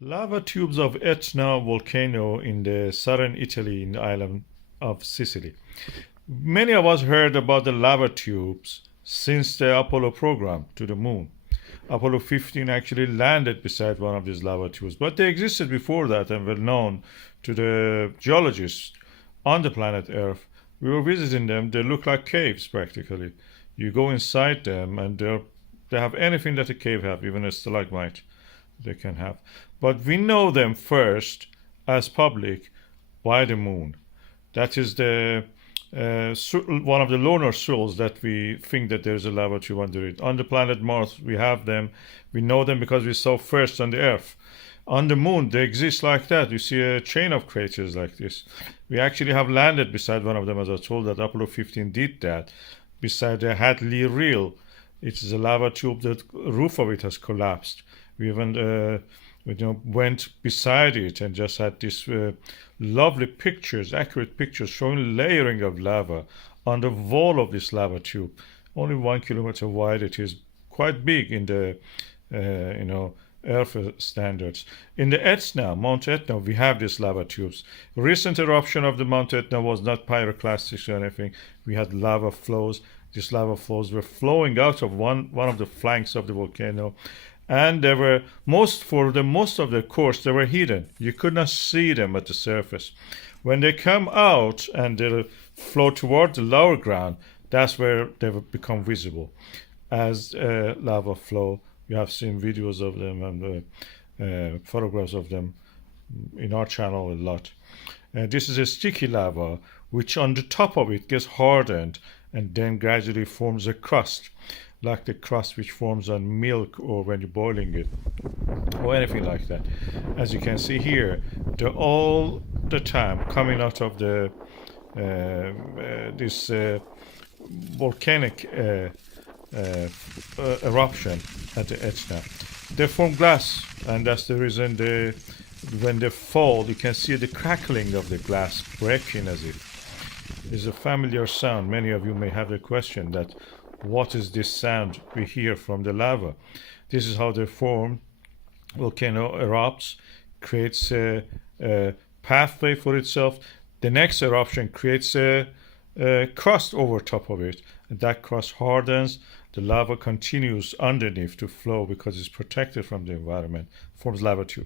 Lava tubes of Etna volcano in the southern Italy in the island of Sicily. Many of us heard about the lava tubes since the Apollo program to the moon. Apollo 15 actually landed beside one of these lava tubes, but they existed before that and were known to the geologists on the planet Earth. We were visiting them. They look like caves practically. You go inside them and they have anything that a cave have, even a stalagmite they can have. But we know them first as public by the moon. That is the one of the lunar soils that we think that there's a lava tube under it. On the planet Mars, we have them. We know them because we saw first on the Earth. On the moon, they exist like that. You see a chain of craters like this. We actually have landed beside one of them, as I told that Apollo 15 did that. Beside the Hadley Reel, it is a lava tube. The roof of it has collapsed. We even went beside it and just had these lovely pictures, accurate pictures showing layering of lava on the wall of this lava tube. Only 1 kilometer wide. It is quite big in the Earth standards. In the Etna, Mount Etna, we have these lava tubes. Recent eruption of the Mount Etna was not pyroclastic or anything. We had lava flows. These lava flows were flowing out of one of the flanks of the volcano, and they were most of the course they were hidden. You could not see them at the surface. When they come out and they flow toward the lower ground, that's where they will become visible as lava flow. You have seen videos of them and photographs of them in our channel a lot. This is a sticky lava, which on the top of it gets hardened and then gradually forms a crust, like the crust which forms on milk or when you're boiling it or anything like that. As you can see here, they're all the time coming out of the this volcanic eruption at the Etna. They form glass, and that's the reason when they fall, you can see the crackling of the glass breaking as if. It's a familiar sound. Many of you may have the question that what is this sound we hear from the lava? This is how they form. Volcano erupts, creates a pathway for itself. The next eruption creates a crust over top of it, and that crust hardens. The lava continues underneath to flow because it's protected from the environment, forms lava tube.